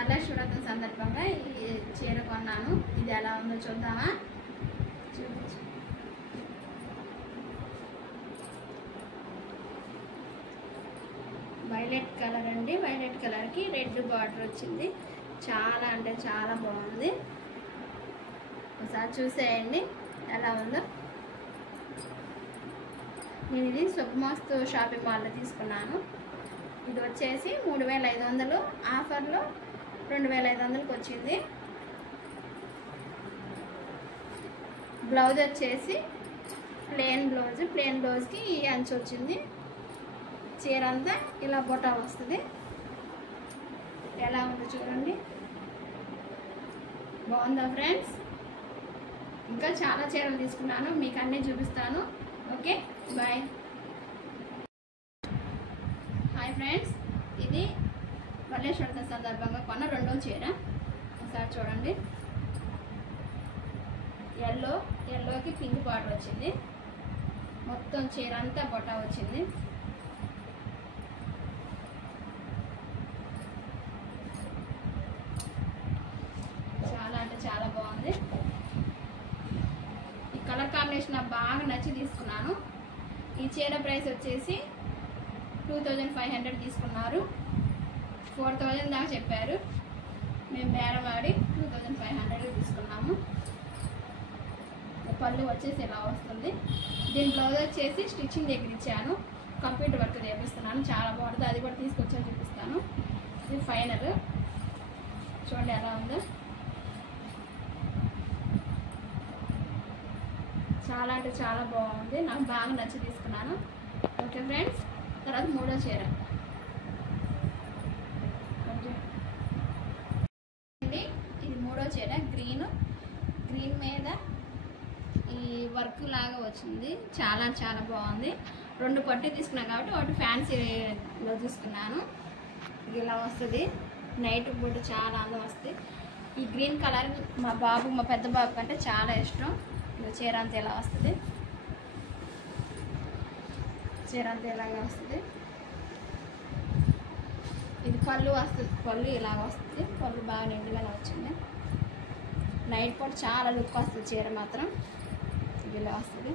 వరలక్ష్మి వ్రతం సందర్భంగా ఈ చీర కొన్నాను. ఇది ఎలా ఉందో చూద్దామా? చూపించు. వైలెట్ కలర్ అండి. వైలెట్ కలర్కి రెడ్ బార్డర్ వచ్చింది. చాలా అంటే చాలా బాగుంది. ఒకసారి చూసేయండి ఎలా ఉందో. నేను ఇది శుభమస్తు షాపింగ్ మాల్లో తీసుకున్నాను. ఇది వచ్చేసి 3500, ఆఫర్లో 2500కి వచ్చింది. బ్లౌజ్ వచ్చేసి ప్లెయిన్ బ్లౌజ్. ప్లెయిన్ బ్లౌజ్కి ఈ అంచు వచ్చింది. చీర అంతా ఇలా బొటా వస్తుంది. ఎలా ఉందో చూడండి. బాగుందా ఫ్రెండ్స్? ఇంకా చాలా చీరలు తీసుకున్నాను, మీకు అన్నీ చూపిస్తాను. Okay, bye. హాయ్ ఫ్రెండ్స్, ఇది వరలక్ష్మి వ్రతం సందర్భంగా కొన్న రెండో చీర. ఒకసారి చూడండి. ఎల్లోకి పింక్ బార్డర్ వచ్చింది. మొత్తం చీర అంతా బొటా వచ్చింది. చాలా అంటే చాలా బాగుంది. ఈ కలర్ కాంబినేషన్ నాకు బాగా నచ్చి తీసుకున్నాను. ఈ చీర ప్రైస్ వచ్చేసి 2500 తీసుకున్నారు. 4000 దాకా చెప్పారు. మేము బేరవాడి 2500 తీసుకున్నాము. పళ్ళు వచ్చేసి ఇలా వస్తుంది. దీని బ్లౌజ్ వచ్చేసి స్టిచ్చింగ్ దగ్గర ఇచ్చాను. కంప్యూటర్ వర్క్ చేపిస్తున్నాను. చాలా బాగుంటుంది. అది కూడా తీసుకొచ్చాను, చూపిస్తాను. ఇది ఫైనల్. చూడండి ఎలా ఉందో. చాలా అంటే చాలా బాగుంది. నాకు బాగా నచ్చి తీసుకున్నాను. ఓకే ఫ్రెండ్స్, తర్వాత మూడో చీర. ఇది మూడో చీర. గ్రీన్ మీద ఈ వర్క్ లాగా వచ్చింది. చాలా చాలా బాగుంది. 2 పట్టు తీసుకున్నాను కాబట్టి ఒకటి ఫ్యాన్సీలో తీసుకున్నాను. ఇది ఇలా వస్తుంది. నైట్ పూట చాలా అందం వస్తుంది. ఈ గ్రీన్ కలర్ మా పెద్ద బాబు కంటే చాలా ఇష్టం. చీర అంతా ఇలా వస్తుంది. చీర అంతా ఇలాగా వస్తుంది. ఇది పళ్ళు వస్తుంది. పళ్ళు ఇలాగ వస్తుంది. పళ్ళు బాగా నిండుగానే వచ్చింది. నైట్ పూట చాలా లుక్ వస్తుంది చీర మాత్రం. ఇది ఇలా వస్తుంది.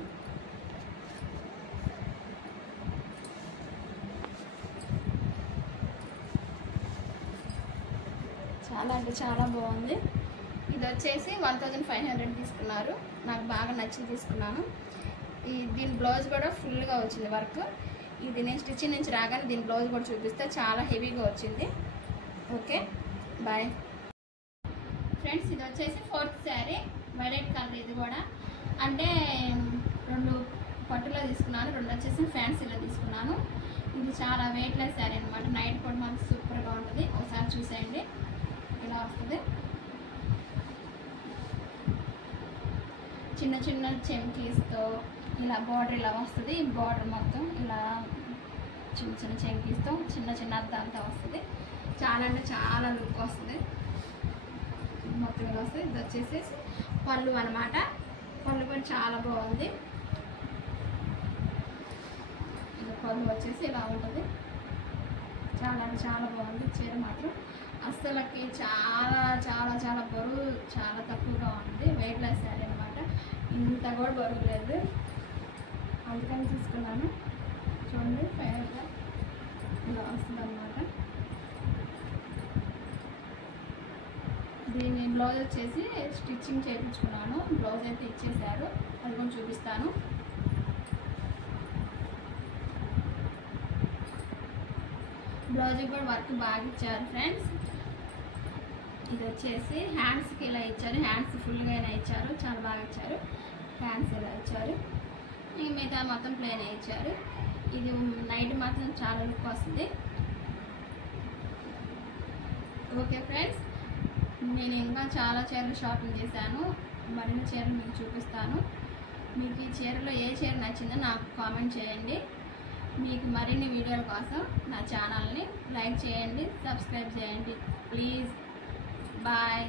చాలా అంటే చాలా బాగుంది. ఇది వచ్చేసి 1500 తీసుకున్నారు. నాకు బాగా నచ్చి తీసుకున్నాను. దీని బ్లౌజ్ కూడా ఫుల్గా వచ్చింది వర్క్. ఇది నేను స్టిచ్చింగ్ నుంచి రాగానే దీని బ్లౌజ్ కూడా చూపిస్తే చాలా హెవీగా వచ్చింది. Okay, bye friends. ఇది వచ్చేసి 4th శారీ. Violet colour. ఇది కూడా అంటే 2 పట్టులో తీసుకున్నాను, 2 వచ్చేసి ఫ్యాన్సీలో తీసుకున్నాను. ఇది చాలా వెయిట్లెస్ శారీ అనమాట. నైట్ కూడా మనకు సూపర్గా ఉంటుంది. ఒకసారి చూసేయండి. ఇలా వస్తుంది. చిన్న చిన్న చెంకీస్తో ఇలా బార్డర్ ఇలా వస్తుంది. బార్డర్ మొత్తం ఇలా చిన్న చిన్న చెంకీస్తో చిన్న చిన్న అద్దాలతో వస్తుంది. చాలా అంటే చాలా లుక్ వస్తుంది. మొత్తం ఇలా వస్తుంది. ఇది వచ్చేసి పళ్ళు అనమాట. పళ్ళు కూడా చాలా బాగుంది. పళ్ళు వచ్చేసి ఇలా ఉంటుంది. చాలా అంటే చాలా బాగుంది చీర మాత్రం. అస్సలకి చాలా చాలా చాలా బరువు చాలా తక్కువగా ఉంది. వెయిట్లెస్ శారీ అనమాట. ఇంత కూడా బరువు లేదు, అందుకని తీసుకున్నాను. చూడండి ఫైనల్గా ఇలా వస్తుంది అనమాట. దీని బ్లౌజ్ వచ్చేసి స్టిచ్చింగ్ చేయించుకున్నాను. బ్లౌజ్ అయితే ఇచ్చేసారు, అది కూడా చూపిస్తాను. బ్లౌజ్ కూడా వర్క్ బాగా ఇచ్చారు ఫ్రెండ్స్. ఇది వచ్చేసి హ్యాండ్స్కి ఇలా ఇచ్చారు. హ్యాండ్స్ ఫుల్గా అయినా ఇచ్చారు. చాలా బాగా ఇచ్చారు. హ్యాండ్స్ ఇలా ఇచ్చారు. ఇంక మిగతా మొత్తం ప్లెయిన్ ఇచ్చారు. ఇది నైట్ మాత్రం చాలా లుక్ వస్తుంది. ఓకే ఫ్రెండ్స్, నేను ఇంకా చాలా చీరలు షాపింగ్ చేశాను. మరిన్ని చీరలు మీకు చూపిస్తాను. మీకు ఈ చీరలో ఏ చీర నచ్చిందో నాకు కామెంట్ చేయండి. మీకు మరిన్ని వీడియోల కోసం నా ఛానల్ని లైక్ చేయండి, సబ్స్క్రైబ్ చేయండి ప్లీజ్. బాయ్.